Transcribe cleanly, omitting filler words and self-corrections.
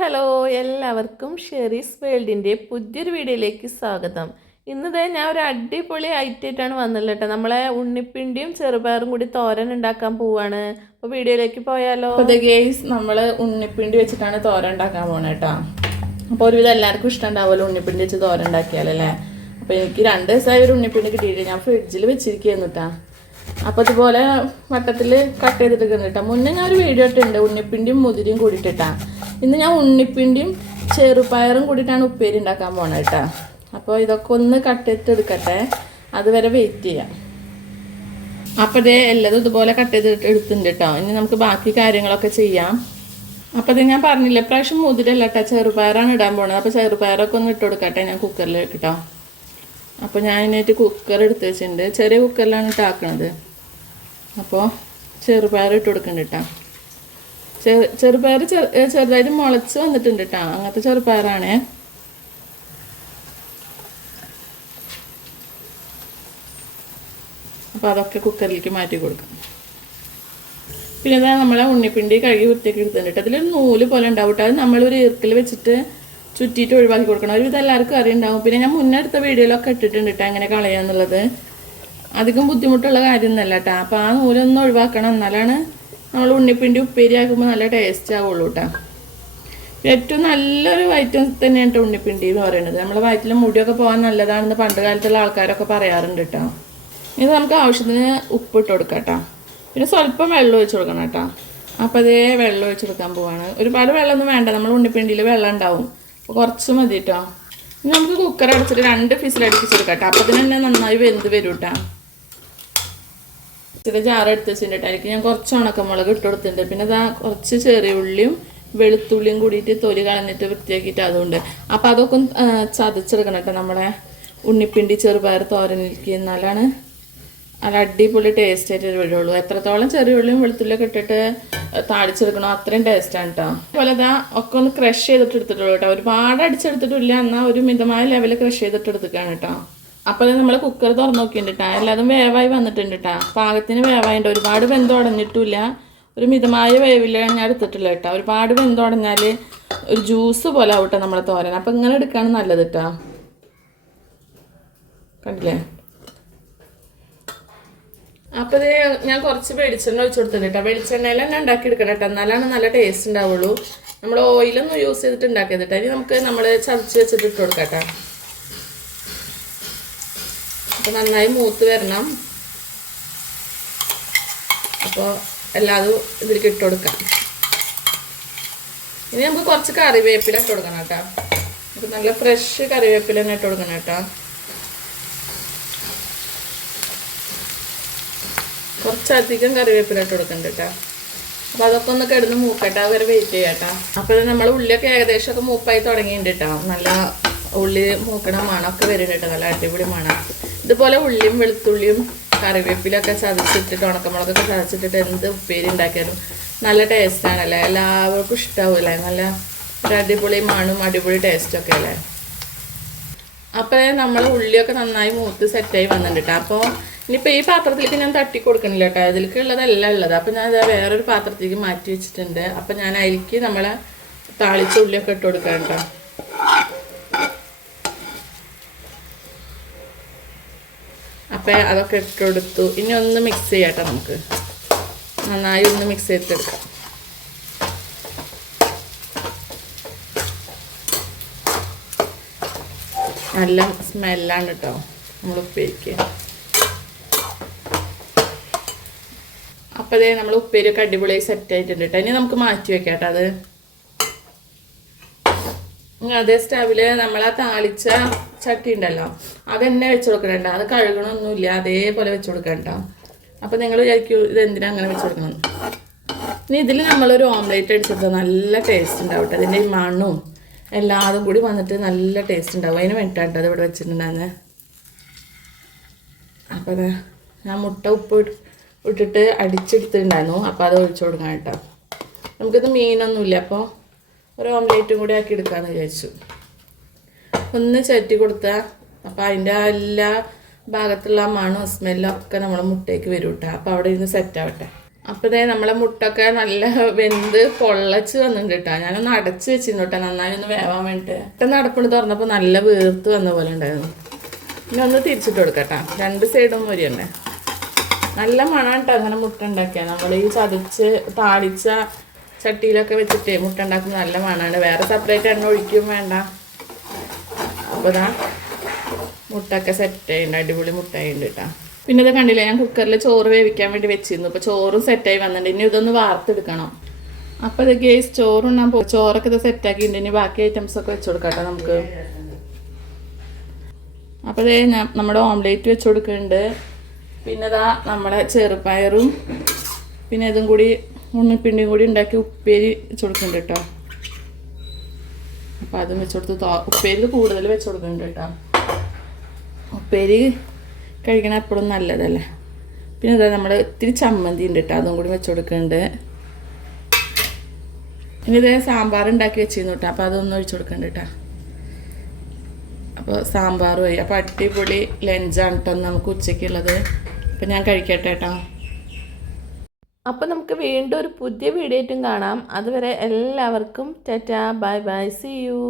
Hello എല്ലാവർക്കും Sherry's വേൾഡിൻ്റെ പുതിയൊരു വീഡിയോയിലേക്ക് സ്വാഗതം. ഇന്നത്തെ ഞാൻ ഒരു അടിപൊളി ഐറ്റമായിട്ടാണ് വന്നുള്ളത് കേട്ടോ. നമ്മളെ ഉണ്ണിപ്പിണ്ടിയും ചെറുപയറും കൂടി തോരൻ ഉണ്ടാക്കാൻ പോവാണ്. അപ്പോൾ വീഡിയോയിലേക്ക് പോയാലോ? അപ്പോൾ ഗേസ് നമ്മൾ ഉണ്ണിപ്പിണ്ടി വെച്ചിട്ടാണ് തോരൻ ഉണ്ടാക്കാൻ പോകുന്നത് കേട്ടോ. അപ്പോൾ ഒരുവിധം എല്ലാവർക്കും ഇഷ്ടം ഉണ്ടാവുമല്ലോ ഉണ്ണിപ്പിണ്ടി വെച്ച് തോരൻ ഉണ്ടാക്കിയാലല്ലേ. അപ്പോൾ എനിക്ക് 2 ദിവസമായി ഒരു ഉണ്ണിപ്പിണ്ടി കിട്ടിയിട്ട് ഞാൻ ഫ്രിഡ്ജിൽ വെച്ചിരിക്കുന്നു കേട്ടോ. അപ്പോൾ ഇതുപോലെ വട്ടത്തിൽ കട്ട് ചെയ്തിട്ടിരിക്കുന്നു കേട്ടോ. മുന്നേ ഞാൻ ഒരു വീഡിയോ ഇട്ടിട്ടുണ്ട് ഉണ്ണിപ്പിണ്ടിയും മുതിരിയും കൂടിയിട്ടാ. ഇന്ന് ഞാൻ ഉണ്ണിപ്പിണ്ടിയും ചെറുപയറും കൂടിയിട്ടാണ് ഉപ്പേരി ഉണ്ടാക്കാൻ പോണത് കേട്ടോ. അപ്പോൾ ഇതൊക്കെ ഒന്ന് കട്ട് ചെയ്തിട്ടെടുക്കട്ടെ, അതുവരെ വെയിറ്റ് ചെയ്യാം. അപ്പോൾ ഇതേ എല്ലാതും ഇതുപോലെ കട്ട് ചെയ്തിട്ട് എടുത്തിട്ടുണ്ട് കേട്ടോ. ഇനി നമുക്ക് ബാക്കി കാര്യങ്ങളൊക്കെ ചെയ്യാം. അപ്പോൾ ഇത് ഞാൻ പറഞ്ഞില്ലേ, പ്രാവശ്യം മുതിരല്ല കേട്ടോ, ചെറുപയറാണ് ഇടാൻ പോണത്. അപ്പോൾ ചെറുപയറൊക്കെ ഒന്ന് ഇട്ട് കൊടുക്കട്ടെ ഞാൻ കുക്കറിൽ കേട്ടോ. അപ്പോൾ ഞാൻ ഇതിനായിട്ട് കുക്കർ എടുത്ത് വെച്ചിട്ടുണ്ട്. ചെറിയ കുക്കറിലാണ് ഇട്ടാക്കണത്. അപ്പോൾ ചെറുപയർ ഇട്ട് കൊടുക്കുന്നുണ്ട് കേട്ടോ. ചെറുപയർ ചെറുതായിട്ട് മുളച്ച് വന്നിട്ടുണ്ട് കേട്ടോ. അങ്ങനത്തെ ചെറുപയറാണേ. അപ്പോൾ അതൊക്കെ കുക്കറിലേക്ക് മാറ്റി കൊടുക്കാം. പിന്നെ ഇതാ നമ്മളെ ഉണ്ണിപ്പിണ്ടി കഴുകി വൃത്തിയൊക്കെ എടുത്തിട്ടുണ്ട് കേട്ടോ. അതിലൊരു നൂല് പോലെ ഉണ്ടാവും കേട്ടോ. അത് നമ്മളൊരു ഈർക്കിൽ വെച്ചിട്ട് ചുറ്റിയിട്ട് ഒഴിവാക്കി കൊടുക്കണം. ഒരുവിധം എല്ലാവർക്കും അറിയുണ്ടാവും. പിന്നെ ഞാൻ മുന്നേ എടുത്ത വീഡിയോയിലൊക്കെ ഇട്ടിട്ടുണ്ട് കേട്ടോ എങ്ങനെ കളയാന്നുള്ളത്. അധികം ബുദ്ധിമുട്ടുള്ള കാര്യമൊന്നുമല്ല കേട്ടോ. അപ്പോൾ ആ നൂലൊന്നും ഒഴിവാക്കണം, എന്നാലാണ് നമ്മൾ ഉണ്ണിപ്പിണ്ടി ഉപ്പേരി ആക്കുമ്പോൾ നല്ല ടേസ്റ്റ് ആവുള്ളൂ കേട്ടോ. ഏറ്റവും നല്ലൊരു ഐറ്റം തന്നെയാണ് കേട്ടോ ഉണ്ണിപ്പിണ്ടി എന്ന് പറയുന്നത്. നമ്മളെ വയറ്റിൽ മുടിയൊക്കെ പോകാൻ നല്ലതാണെന്ന് പണ്ട് കാലത്തുള്ള ആൾക്കാരൊക്കെ പറയാറുണ്ട് കേട്ടോ. ഇത് നമുക്ക് ആവശ്യത്തിന് ഉപ്പ് ഇട്ട് കൊടുക്കാം കേട്ടോ. പിന്നെ സ്വല്പം വെള്ളം ഒഴിച്ച് കൊടുക്കണം കേട്ടോ. അപ്പോൾ അതേ വെള്ളം ഒഴിച്ച് കൊടുക്കാൻ പോവാണ്. ഒരുപാട് വെള്ളമൊന്നും വേണ്ട, നമ്മൾ ഉണ്ണിപ്പിണ്ടിയിൽ വെള്ളം ഉണ്ടാവും. അപ്പോൾ കുറച്ച് മതി കേട്ടോ. ഇനി നമുക്ക് കുക്കർ അടിച്ചിട്ട് 2 ഫിസിൽ അടിപ്പിച്ചെടുക്കാം കേട്ടോ. അപ്പോൾ തന്നെ നന്നായി വെന്ത് വരും കേട്ടോ. ഇച്ചിരി ജാറ് എടുത്ത് വെച്ചിട്ടുണ്ട്. അതിലേക്ക് ഞാൻ കുറച്ച് ഉണക്കമുളക് ഇട്ട് കൊടുത്തിട്ടുണ്ട്. പിന്നെ ഇതാ കുറച്ച് ചെറിയ ഉള്ളിയും വെളുത്തുള്ളിയും കൂടിയിട്ട് തൊലി കളഞ്ഞിട്ട് വൃത്തിയാക്കിയിട്ട് അതുകൊണ്ട്. അപ്പോൾ അതൊക്കെ ചതച്ചെടുക്കണം കേട്ടോ നമ്മളെ ഉണ്ണിപ്പിണ്ടി ചെറുപയർ തോരനിലേക്ക്. എന്നാലാണ് നല്ല അടിപൊളി ടേസ്റ്റ് ആയിട്ട് വരുള്ളൂ. എത്രത്തോളം ചെറിയ ഉള്ളിയും വെളുത്തുള്ളിയൊക്കെ ഇട്ടിട്ട് താളിച്ചെടുക്കണോ അത്രയും ടേസ്റ്റാണ് കേട്ടോ. അതുപോലെ ഇതാ ഒക്കെ ഒന്ന് ക്രഷ് ചെയ്തിട്ട് എടുത്തിട്ടുള്ളൂ കേട്ടോ. ഒരുപാട് അടിച്ചെടുത്തിട്ടില്ല, എന്നാൽ ഒരു മിതമായ ലെവലിൽ ക്രഷ് ചെയ്തിട്ട് എടുത്തിട്ടാണ് കേട്ടോ. അപ്പോൾ നമ്മൾ കുക്കർ തുറന്ന് നോക്കിയിട്ടുണ്ട് കേട്ടോ. എല്ലാതും വേവായി വന്നിട്ടുണ്ട് കേട്ടോ. പാകത്തിന് വേവായിട്ടുണ്ട്. ഒരുപാട് വെന്ത് ഉടഞ്ഞിട്ടില്ല, ഒരു മിതമായ വേവിലാണ് ഞാൻ എടുത്തിട്ടില്ല കേട്ടോ. ഒരുപാട് വെന്ത് ഉടഞ്ഞാൽ ഒരു ജ്യൂസ് പോലെ ആവും കേട്ടോ നമ്മളെ തോരൻ. അപ്പോൾ ഇങ്ങനെ എടുക്കുകയാണ് നല്ലത് കേട്ടോ. കണ്ടില്ലേ? അപ്പോൾ ഇത് ഞാൻ കുറച്ച് വെളിച്ചെണ്ണ ഒഴിച്ച് കൊടുത്തിട്ടുണ്ട് കേട്ടോ. വെളിച്ചെണ്ണയിൽ തന്നെ ഉണ്ടാക്കിയെടുക്കണം കേട്ടോ, എന്നാലാണ് നല്ല ടേസ്റ്റ് ഉണ്ടാവുള്ളൂ. നമ്മൾ ഓയിലൊന്നും യൂസ് ചെയ്തിട്ട് ഉണ്ടാക്കിയത് കേട്ടോ. ഇനി നമുക്ക് നമ്മൾ ചതച്ച് വെച്ചിട്ട് ഇട്ട് കൊടുക്കാം കേട്ടോ. അപ്പോൾ നന്നായി മൂത്ത് വരണം. അപ്പോൾ എല്ലാതും ഇതിലേക്ക് ഇട്ട് കൊടുക്കാം. ഇനി നമുക്ക് കുറച്ച് കറിവേപ്പില ഇട്ട് കൊടുക്കണം കേട്ടോ. അപ്പോൾ നല്ല ഫ്രഷ് കറിവേപ്പില തന്നെ ഇട്ട് കൊടുക്കണം കേട്ടോ. കുറച്ചധികം കറിവേപ്പില ഇട്ട് കൊടുക്കുന്നുണ്ട് കേട്ടോ. അപ്പോൾ അതൊക്കെ ഒന്ന് കിടന്ന് മൂക്കട്ടെ, അതുവരെ വെയിറ്റ് ചെയ്യാം കേട്ടോ. അപ്പോൾ നമ്മൾ ഉള്ളിയൊക്കെ ഏകദേശമൊക്കെ മൂപ്പായി തുടങ്ങിയിട്ടുണ്ട് കേട്ടോ. നല്ല ഉള്ളി മൂക്കണ മണമൊക്കെ വരുന്നുണ്ട് കേട്ടോ. നല്ല അടിപൊളി മണം. ഇതുപോലെ ഉള്ളിയും വെളുത്തുള്ളിയും കറിവേപ്പിലൊക്കെ ചതച്ചിട്ടിട്ട് ഉണക്കമുളകൊക്കെ ചതച്ചിട്ടിട്ട് എന്ത് ഉപ്പേരി ഉണ്ടാക്കിയാലും നല്ല ടേസ്റ്റാണല്ലേ. എല്ലാവർക്കും ഇഷ്ടമാവില്ലേ. നല്ല ഒരു അടിപൊളി മണും അടിപൊളി ടേസ്റ്റൊക്കെ അല്ലേ. അപ്പോൾ നമ്മൾ ഉള്ളിയൊക്കെ നന്നായി മൂത്ത് സെറ്റായി വന്നിട്ടുണ്ട് കേട്ടോ. അപ്പോൾ ഇനിയിപ്പോൾ ഈ പാത്രത്തിലേക്ക് ഞാൻ തട്ടി കൊടുക്കണില്ല കേട്ടോ. അതിലേക്ക് ഉള്ളതല്ല ഉള്ളത്. അപ്പോൾ ഞാൻ വേറൊരു പാത്രത്തിലേക്ക് മാറ്റി വെച്ചിട്ടുണ്ട്. അപ്പോൾ ഞാൻ അതിലേക്ക് നമ്മളെ താളിച്ച ഉള്ളിയൊക്കെ ഇട്ട് കൊടുക്കാം കേട്ടോ. അപ്പോൾ അതൊക്കെ ഇട്ട് കൊടുത്തു. ഇനി ഒന്ന് മിക്സ് ചെയ്യാം കേട്ടോ. നമുക്ക് നന്നായി ഒന്ന് മിക്സ് ചെയ്തെടുക്കാം. നല്ല സ്മെല്ലാണ് കേട്ടോ നമ്മൾ ഉപ്പേരിക്ക്. അപ്പോൾ അതേ നമ്മൾ ഉപ്പേരിയൊക്കെ അടിപൊളിയായി സെറ്റ് ആയിട്ടുണ്ട് കേട്ടോ. ഇനി നമുക്ക് മാറ്റി വെക്കാം കേട്ടോ. അത് അതേ സ്റ്റവിൽ നമ്മളാ താളിച്ച ചട്ടി ഉണ്ടല്ലോ അതെന്നെ വെച്ച് കൊടുക്കണ്ട. അത് കഴുകണമൊന്നുമില്ല, അതേപോലെ വെച്ച് കൊടുക്കണ്ട. അപ്പോൾ നിങ്ങൾ വിചാരിക്കും ഇതെന്തിനാ അങ്ങനെ വെച്ച് കൊടുക്കണം. ഇനി ഇതിൽ നമ്മളൊരു ഓംലേറ്റ് അടിച്ചെടുത്താൽ നല്ല ടേസ്റ്റ് ഉണ്ടാവും കേട്ടോ. അതിൻ്റെ ഈ മണ്ണും എല്ലാതും കൂടി വന്നിട്ട് നല്ല ടേസ്റ്റ് ഉണ്ടാവും. അതിന് വേണ്ടിയിട്ടാണ് അത് ഇവിടെ വെച്ചിട്ടുണ്ടാകുന്നത്. അപ്പോൾ അതാ ഞാൻ മുട്ട ഉപ്പ് ഇട്ടിട്ട് അടിച്ചെടുത്തിട്ടുണ്ടായിരുന്നു. അപ്പോൾ അത് ഒഴിച്ചു കൊടുക്കാം കേട്ടോ. നമുക്കിത് മീനൊന്നുമില്ല, അപ്പോൾ ഒരു ഓംലേറ്റും കൂടി ആക്കി എടുക്കാമെന്ന് വിചാരിച്ചു. ഒന്ന് ചട്ടി കൊടുത്താൽ അപ്പോൾ അതിൻ്റെ എല്ലാ ഭാഗത്തുള്ള മണവും സ്മെല്ലൊക്കെ നമ്മൾ മുട്ടയ്ക്ക് വരും കേട്ടോ. അപ്പോൾ അവിടെ ഇരുന്ന് സെറ്റ് ആവട്ടെ. അപ്പോൾ ഇതേ നമ്മളെ മുട്ടൊക്കെ നല്ല വെന്ത് പൊള്ളച്ച് വന്നിട്ടുണ്ട് കേട്ടോ. ഞാനൊന്ന് അടച്ച് വെച്ചിരുന്നു കേട്ടോ, നന്നായി ഒന്ന് വേവാൻ വേണ്ടിയിട്ട്. പെട്ടെന്ന് അടപ്പിന് തുറന്നപ്പോൾ നല്ല വീർത്ത് വന്ന പോലെ ഉണ്ടായിരുന്നു. പിന്നെ ഒന്ന് തിരിച്ചിട്ട് കൊടുക്കട്ടോ, രണ്ട് സൈഡും മുരിയണ്ടേ. നല്ല മണം കേട്ടോ അങ്ങനെ മുട്ട ഉണ്ടാക്കിയാൽ. നമ്മൾ ഈ ചതച്ച് താളിച്ച ചട്ടിയിലൊക്കെ വെച്ചിട്ട് മുട്ട ഉണ്ടാക്കുന്നത് നല്ല മണമാണ്. വേറെ സെപ്പറേറ്റ് എണ്ണ ഒഴിക്കും വേണ്ട. അപ്പോൾ ഇതാ മുട്ടൊക്കെ സെറ്റ് ആയിട്ടുണ്ട്, അടിപൊളി മുട്ടയുണ്ട് കേട്ടോ. പിന്നെ ഇത് കണ്ടില്ലേ, ഞാൻ കുക്കറിൽ ചോറ് വേവിക്കാൻ വേണ്ടി വെച്ചിരുന്നു. ഇപ്പോൾ ചോറും സെറ്റായി വന്നിട്ടുണ്ട്. ഇനി ഇതൊന്ന് വാർത്തെടുക്കണം. അപ്പോൾ ഇത് ഗേസ് ചോറുണ്ണാൻ ചോറൊക്കെ ഇത് സെറ്റാക്കിയിട്ടുണ്ട്. ഇനി ബാക്കി ഐറ്റംസൊക്കെ വെച്ച് കൊടുക്കാം നമുക്ക്. അപ്പോൾ ഇതേ നമ്മുടെ ഓംലേറ്റ് വെച്ച് കൊടുക്കുന്നുണ്ട്. പിന്നെ ഇതാ നമ്മളെ ചെറുപയറും പിന്നെ ഇതും കൂടി ഉണ്ണിപ്പിണ്ടിയും കൂടി ഉണ്ടാക്കി ഉപ്പേരി വെച്ച് കൊടുക്കുന്നുണ്ട് കേട്ടോ. അപ്പോൾ അതും വെച്ച് കൊടുത്ത് ഉപ്പേരി കൂടുതൽ വെച്ച് കൊടുക്കുന്നുണ്ട് കേട്ടോ. ഉപ്പേരി കഴിക്കണ എപ്പോഴും നല്ലതല്ലേ. പിന്നെ ഇതാ നമ്മൾ ഇത്തിരി ചമ്മന്തി ഉണ്ട് കേട്ടോ, അതും കൂടി വെച്ച് കൊടുക്കുന്നുണ്ട്. ഇനി ഇതേ സാമ്പാർ ഉണ്ടാക്കി വെച്ചിരുന്നു കേട്ടോ, അപ്പോൾ അതൊന്നും ഒഴിച്ച് കൊടുക്കുന്നുണ്ട് കേട്ടോ. അപ്പോൾ സാമ്പാർ പോയി. അപ്പോൾ അടിപൊളി ലഞ്ചാണ് കേട്ടോ നമുക്ക് ഉച്ചയ്ക്കുള്ളത്. അപ്പോൾ ഞാൻ കഴിക്കട്ടെ കേട്ടോ. അപ്പോൾ നമുക്ക് വീണ്ടും ഒരു പുതിയ വീഡിയോ ആയിട്ടും കാണാം. അതുവരെ എല്ലാവർക്കും tata, bye bye, see U.